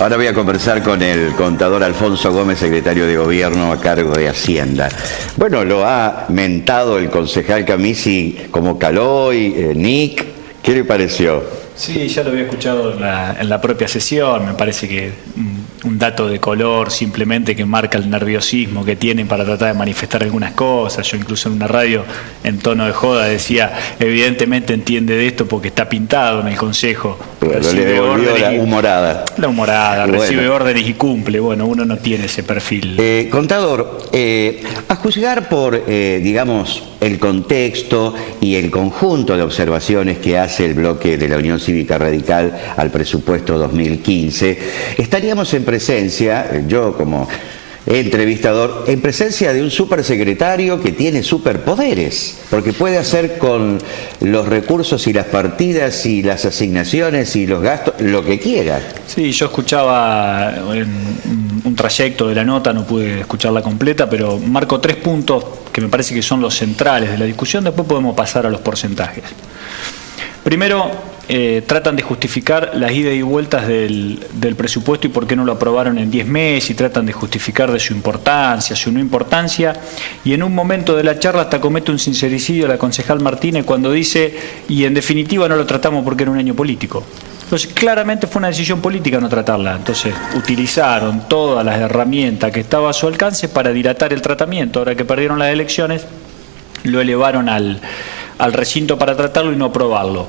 Ahora voy a conversar con el contador Alfonso Gómez, secretario de Gobierno a cargo de Hacienda. Bueno, lo ha mentado el concejal Camisi como Caloy, Nick. ¿Qué le pareció? Sí, ya lo había escuchado en la propia sesión. Me parece que un dato de color simplemente que marca el nerviosismo que tienen para tratar de manifestar algunas cosas. Yo incluso en una radio en tono de joda decía, evidentemente entiende de esto porque está pintado en el Consejo. Pero le devolvió la humorada. La humorada, recibe órdenes y cumple. Bueno, uno no tiene ese perfil. Contador, a juzgar por, digamos, el contexto y el conjunto de observaciones que hace el bloque de la Unión Cívica Radical al presupuesto 2015, estaríamos en presencia, yo como entrevistador, en presencia de un supersecretario que tiene superpoderes, porque puede hacer con los recursos y las partidas y las asignaciones y los gastos lo que quiera. Sí, yo escuchaba un trayecto de la nota, no pude escucharla completa, pero marco 3 puntos que me parece que son los centrales de la discusión, después podemos pasar a los porcentajes. Primero, tratan de justificar las idas y vueltas del presupuesto y por qué no lo aprobaron en 10 meses, y tratan de justificar de su importancia, su no importancia, y en un momento de la charla hasta comete un sincericidio la concejal Martínez cuando dice, y en definitiva no lo tratamos porque era un año político. Entonces, claramente fue una decisión política no tratarla. Entonces, utilizaron todas las herramientas que estaba a su alcance para dilatar el tratamiento. Ahora que perdieron las elecciones, lo elevaron al recinto para tratarlo y no aprobarlo.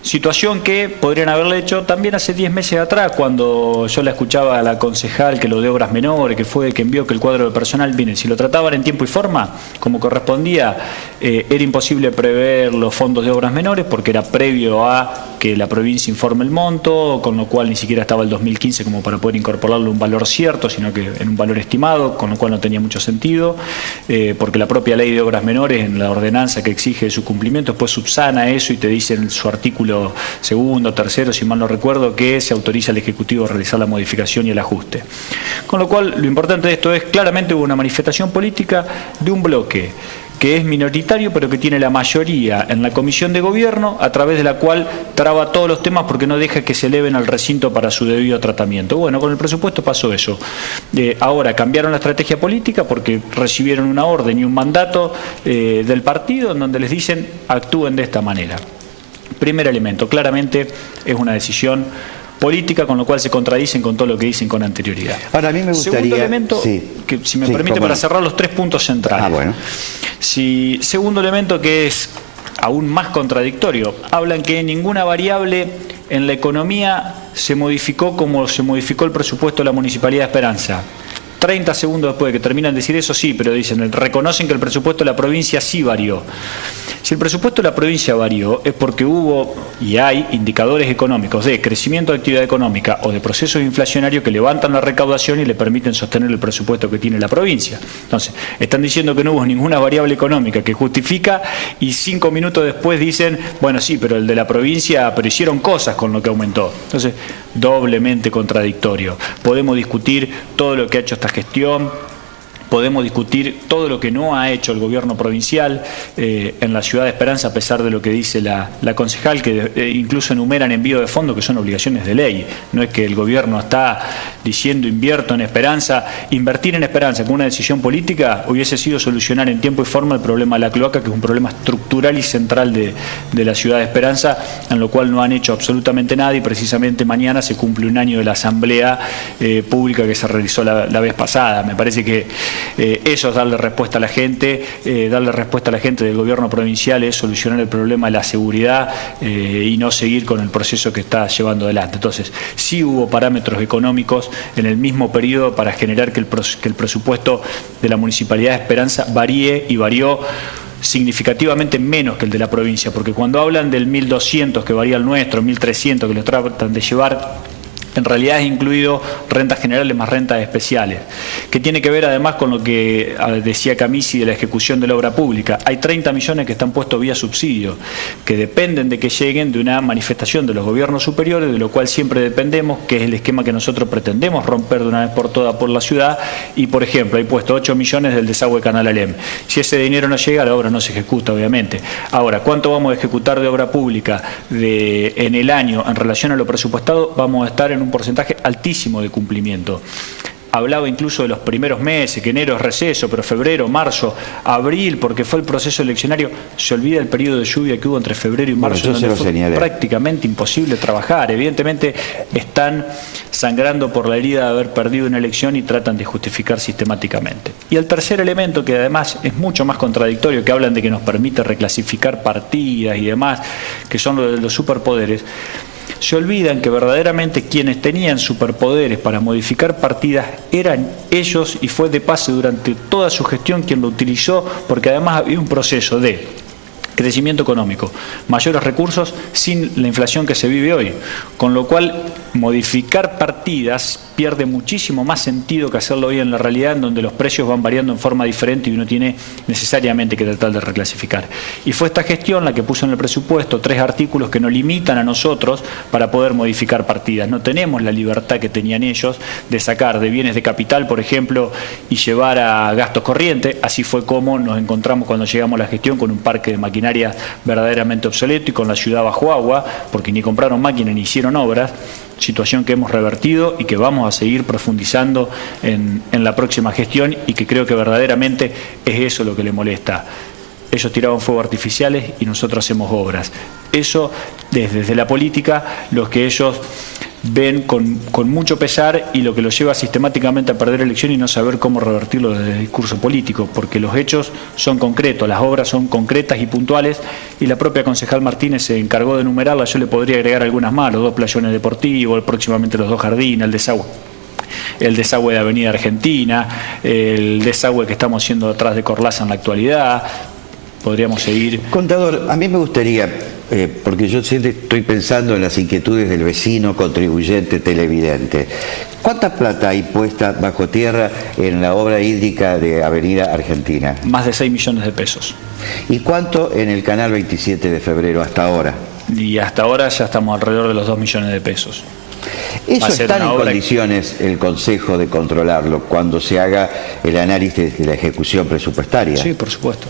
Situación que podrían haberle hecho también hace 10 meses atrás, cuando yo la escuchaba a la concejal que lo de obras menores, que fue que envió que el cuadro de personal, miren, si lo trataban en tiempo y forma, como correspondía, era imposible prever los fondos de obras menores porque era previo a que la provincia informe el monto, con lo cual ni siquiera estaba el 2015 como para poder incorporarlo a un valor cierto, sino que en un valor estimado, con lo cual no tenía mucho sentido, porque la propia ley de obras menores, en la ordenanza que exige su cumplimiento, después subsana eso y te dice en su artículo segundo, tercero, si mal no recuerdo, que se autoriza al Ejecutivo a realizar la modificación y el ajuste. Con lo cual, lo importante de esto es, claramente hubo una manifestación política de un bloque que es minoritario, pero que tiene la mayoría en la Comisión de Gobierno, a través de la cual traba todos los temas porque no deja que se eleven al recinto para su debido tratamiento. Bueno, con el presupuesto pasó eso. Ahora cambiaron la estrategia política porque recibieron una orden y un mandato del partido en donde les dicen actúen de esta manera. Primer elemento, claramente es una decisión política, con lo cual se contradicen con todo lo que dicen con anterioridad. Ahora, a mí me gustaría... Segundo elemento, que si me permite, para cerrar los 3 puntos centrales. Bueno. Segundo elemento que es aún más contradictorio. Hablan que ninguna variable en la economía se modificó como se modificó el presupuesto de la Municipalidad de Esperanza. 30 segundos después de que terminan de decir eso, sí, pero dicen, reconocen que el presupuesto de la provincia sí varió. Si el presupuesto de la provincia varió, es porque hubo y hay indicadores económicos de crecimiento de actividad económica o de procesos inflacionarios que levantan la recaudación y le permiten sostener el presupuesto que tiene la provincia. Entonces, están diciendo que no hubo ninguna variable económica que justifica y 5 minutos después dicen, bueno, sí, pero el de la provincia, pero hicieron cosas con lo que aumentó. Entonces, doblemente contradictorio. Podemos discutir todo lo que ha hecho esta gestión, podemos discutir todo lo que no ha hecho el gobierno provincial en la ciudad de Esperanza, a pesar de lo que dice la concejal, que incluso enumeran envío de fondos que son obligaciones de ley. No es que el gobierno está diciendo invierto en Esperanza. Invertir en Esperanza con una decisión política hubiese sido solucionar en tiempo y forma el problema de la cloaca, que es un problema estructural y central de la ciudad de Esperanza, en lo cual no han hecho absolutamente nada, y precisamente mañana se cumple un año de la asamblea pública que se realizó la vez pasada. Me parece que eso es darle respuesta a la gente, del gobierno provincial es solucionar el problema de la seguridad y no seguir con el proceso que está llevando adelante. Entonces, sí hubo parámetros económicos en el mismo periodo para generar que el presupuesto de la Municipalidad de Esperanza varíe, y varió significativamente menos que el de la provincia, porque cuando hablan del 1.200 que varía el nuestro, 1.300 que lo tratan de llevar, en realidad es incluido rentas generales más rentas especiales, que tiene que ver además con lo que decía Camisi de la ejecución de la obra pública. Hay 30 millones que están puestos vía subsidio, que dependen de que lleguen de una manifestación de los gobiernos superiores, de lo cual siempre dependemos, que es el esquema que nosotros pretendemos romper de una vez por todas por la ciudad. Y, por ejemplo, hay puesto 8 millones del desagüe Canal Alem. Si ese dinero no llega, la obra no se ejecuta, obviamente. Ahora, ¿cuánto vamos a ejecutar de obra pública en el año en relación a lo presupuestado? Vamos a estar en un porcentaje altísimo de cumplimiento. Hablaba incluso de los primeros meses, que enero es receso, pero febrero, marzo, abril, porque fue el proceso eleccionario. Se olvida el periodo de lluvia que hubo entre febrero y marzo, donde fue prácticamente imposible trabajar. Evidentemente están sangrando por la herida de haber perdido una elección y tratan de justificar sistemáticamente. Y el tercer elemento, que además es mucho más contradictorio, que hablan de que nos permite reclasificar partidas y demás, que son los superpoderes, se olvidan que verdaderamente quienes tenían superpoderes para modificar partidas eran ellos, y fue de Pase durante toda su gestión quien lo utilizó, porque además había un proceso de crecimiento económico, mayores recursos sin la inflación que se vive hoy, con lo cual modificar partidas pierde muchísimo más sentido que hacerlo hoy en la realidad, en donde los precios van variando en forma diferente y uno tiene necesariamente que tratar de reclasificar. Y fue esta gestión la que puso en el presupuesto 3 artículos que nos limitan a nosotros para poder modificar partidas. No tenemos la libertad que tenían ellos de sacar de bienes de capital, por ejemplo, y llevar a gastos corrientes. Así fue como nos encontramos cuando llegamos a la gestión, con un parque de maquinaria verdaderamente obsoleto y con la ciudad bajo agua, porque ni compraron máquinas ni hicieron obras. Situación que hemos revertido y que vamos a seguir profundizando en la próxima gestión, y que creo que verdaderamente es eso lo que le molesta. Ellos tiraban fuegos artificiales y nosotros hacemos obras. Eso, desde la política, lo que ellos ven con mucho pesar, y lo que los lleva sistemáticamente a perder elecciones y no saber cómo revertirlo desde el discurso político, porque los hechos son concretos, las obras son concretas y puntuales, y la propia concejal Martínez se encargó de enumerarlas. Yo le podría agregar algunas más: los 2 playones deportivos, próximamente los 2 jardines, el desagüe de Avenida Argentina, el desagüe que estamos haciendo atrás de Corlaza en la actualidad. Podríamos seguir. Contador, a mí me gustaría, porque yo siempre estoy pensando en las inquietudes del vecino, contribuyente, televidente. ¿Cuánta plata hay puesta bajo tierra en la obra hídrica de Avenida Argentina? Más de 6 millones de pesos. ¿Y cuánto en el canal 27 de febrero hasta ahora? Y hasta ahora ya estamos alrededor de los 2 millones de pesos. ¿Eso está en condiciones el Consejo de controlarlo cuando se haga el análisis de la ejecución presupuestaria? Sí, por supuesto.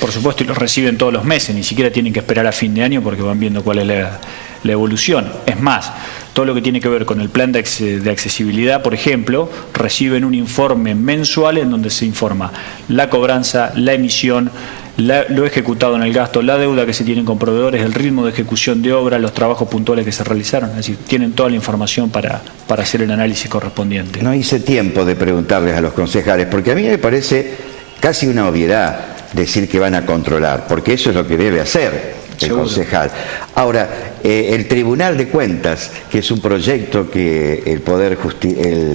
Por supuesto, y los reciben todos los meses, ni siquiera tienen que esperar a fin de año porque van viendo cuál es la evolución. Es más, todo lo que tiene que ver con el plan de accesibilidad, por ejemplo, reciben un informe mensual en donde se informa la cobranza, la emisión, lo ejecutado en el gasto, la deuda que se tienen con proveedores, el ritmo de ejecución de obra, los trabajos puntuales que se realizaron. Es decir, tienen toda la información para hacer el análisis correspondiente. No hice tiempo de preguntarles a los concejales, porque a mí me parece casi una obviedad decir que van a controlar, porque eso es lo que debe hacer el concejal. Ahora, el Tribunal de Cuentas, que es un proyecto que el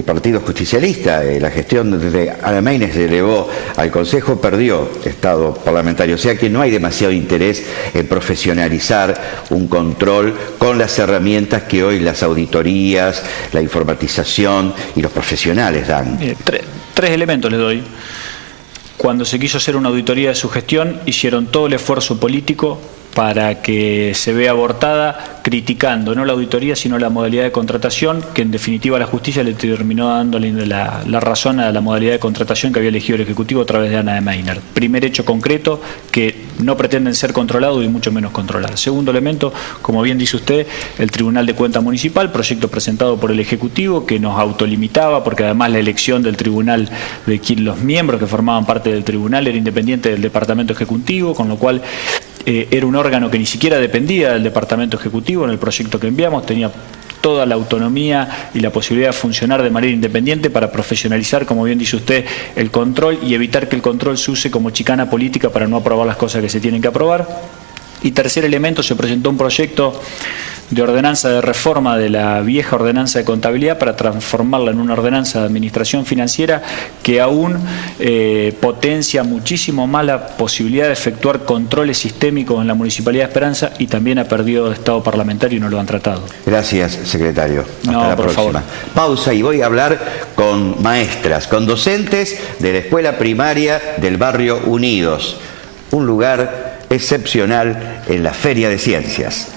Partido Justicialista, la gestión desde Alameynes se elevó al Consejo, perdió estado parlamentario. O sea que no hay demasiado interés en profesionalizar un control con las herramientas que hoy las auditorías, la informatización y los profesionales dan. Tres elementos les doy. Cuando se quiso hacer una auditoría de su gestión, hicieron todo el esfuerzo político para que se vea abortada, criticando no la auditoría sino la modalidad de contratación, que en definitiva la justicia le terminó dando la razón a la modalidad de contratación que había elegido el Ejecutivo a través de Ana de Meiner. Primer hecho concreto, que no pretenden ser controlados y mucho menos controlar. Segundo elemento, como bien dice usted, el Tribunal de Cuentas Municipal, proyecto presentado por el Ejecutivo que nos autolimitaba, porque además la elección del Tribunal, de los miembros que formaban parte del Tribunal, era independiente del Departamento Ejecutivo, con lo cual era un órgano que ni siquiera dependía del Departamento Ejecutivo. En el proyecto que enviamos tenía toda la autonomía y la posibilidad de funcionar de manera independiente para profesionalizar, como bien dice usted, el control y evitar que el control se use como chicana política para no aprobar las cosas que se tienen que aprobar. Y tercer elemento, se presentó un proyecto de ordenanza de reforma de la vieja ordenanza de contabilidad para transformarla en una ordenanza de administración financiera que aún potencia muchísimo más la posibilidad de efectuar controles sistémicos en la Municipalidad de Esperanza, y también ha perdido estado parlamentario y no lo han tratado. Gracias, secretario. Hasta la próxima. Favor. Pausa y voy a hablar con maestras, con docentes de la escuela primaria del barrio Unidos, un lugar excepcional en la Feria de Ciencias.